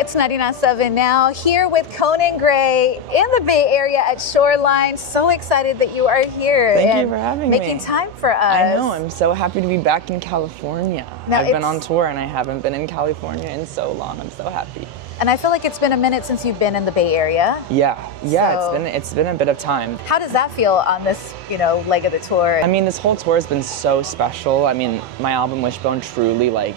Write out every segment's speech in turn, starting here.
It's 99.7 now, here with Conan Gray in the Bay Area at Shoreline. So excited that you are here. Thank you for having me. Making time for us. I know, I'm so happy to be back in California. Now, I've been on tour and I haven't been in California in so long. I'm so happy. And I feel like it's been a minute since you've been in the Bay Area. Yeah, it's been a bit of time. How does that feel on this, leg of the tour? I mean, this whole tour has been so special. I mean, my album Wishbone truly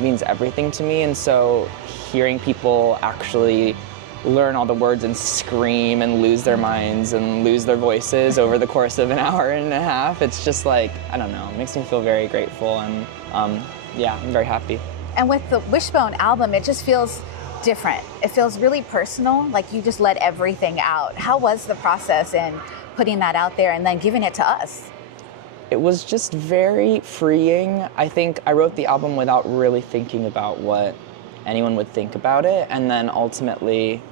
means everything to me, and so hearing people actually learn all the words and scream and lose their minds and lose their voices over the course of an hour and a half, it's just I don't know, it makes me feel very grateful, and I'm very happy. And with the Wishbone album, it just feels different. It feels really personal, like you just let everything out. How was the process in putting that out there and then giving it to us? It was just very freeing. I think I wrote the album without really thinking about what anyone would think about it, and then ultimately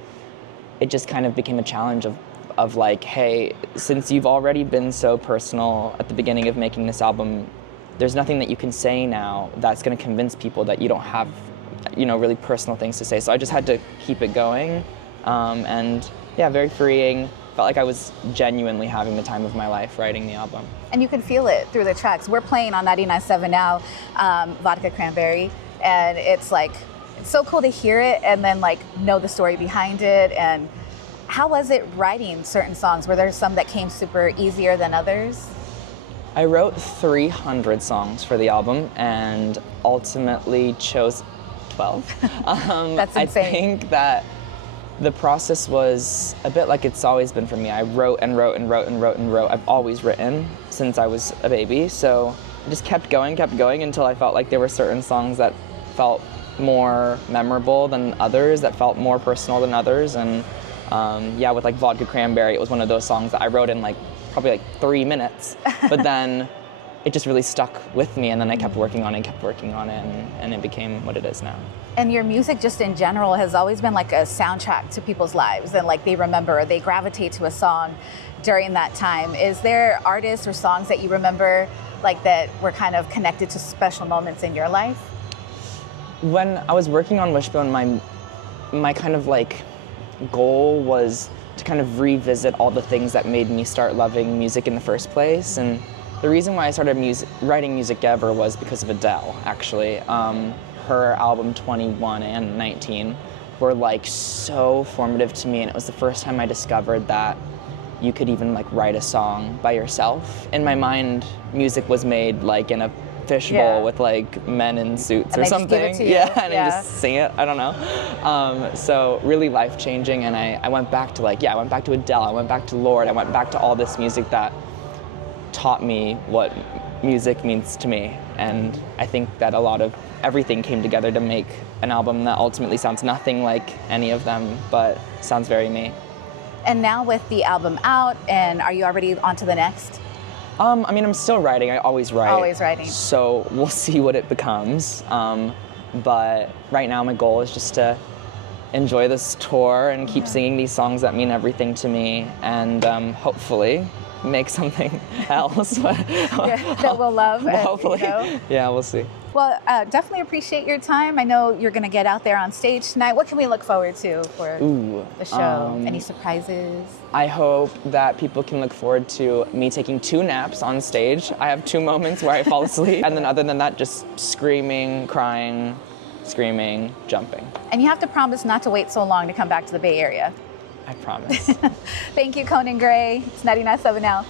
it just kind of became a challenge of hey, since you've already been so personal at the beginning of making this album, there's nothing that you can say now that's going to convince people that you don't have really personal things to say. So I just had to keep it going, and very freeing. Felt like I was genuinely having the time of my life writing the album. And you can feel it through the tracks. We're playing on 99.7 now, Vodka Cranberry, and it's so cool to hear it and then know the story behind it. And how was it writing certain songs? Were there some that came super easier than others? I wrote 300 songs for the album and ultimately chose 12. That's insane. I think that the process was a bit like it's always been for me. I wrote and wrote and wrote and wrote and wrote. I've always written since I was a baby, so I just kept going until I felt like there were certain songs that felt more memorable than others, that felt more personal than others. And with Vodka Cranberry, it was one of those songs that I wrote in probably 3 minutes, but then it just really stuck with me, and then I kept working on it, and it became what it is now. And your music just in general has always been like a soundtrack to people's lives, and they remember, they gravitate to a song during that time. Is there artists or songs that you remember that were kind of connected to special moments in your life? When I was working on Wishbone, my kind of goal was to kind of revisit all the things that made me start loving music in the first place. And the reason why I started writing music ever was because of Adele, actually. Her album 21 and 19 were so formative to me, and it was the first time I discovered that you could even write a song by yourself. In my mind, music was made in a fishbowl with men in suits and or something. Just give it to you. And you just sing it. I don't know. So really life changing, and I went back to I went back to Adele, I went back to Lorde, I went back to all this music that taught me what music means to me. And I think that a lot of everything came together to make an album that ultimately sounds nothing like any of them, but sounds very me. And now with the album out, and are you already on to the next? I mean, I'm still writing. I always write. Always writing. So we'll see what it becomes. But right now my goal is just to enjoy this tour and keep singing these songs that mean everything to me, and hopefully make something else that we'll love. Hopefully. Yeah, we'll see. Well, definitely appreciate your time. I know you're going to get out there on stage tonight. What can we look forward to for the show? Any surprises? I hope that people can look forward to me taking 2 naps on stage. I have 2 moments where I fall asleep, and then other than that, just screaming, crying, screaming, jumping. And you have to promise not to wait so long to come back to the Bay Area. I promise. Thank you, Conan Gray. It's 99.7 now.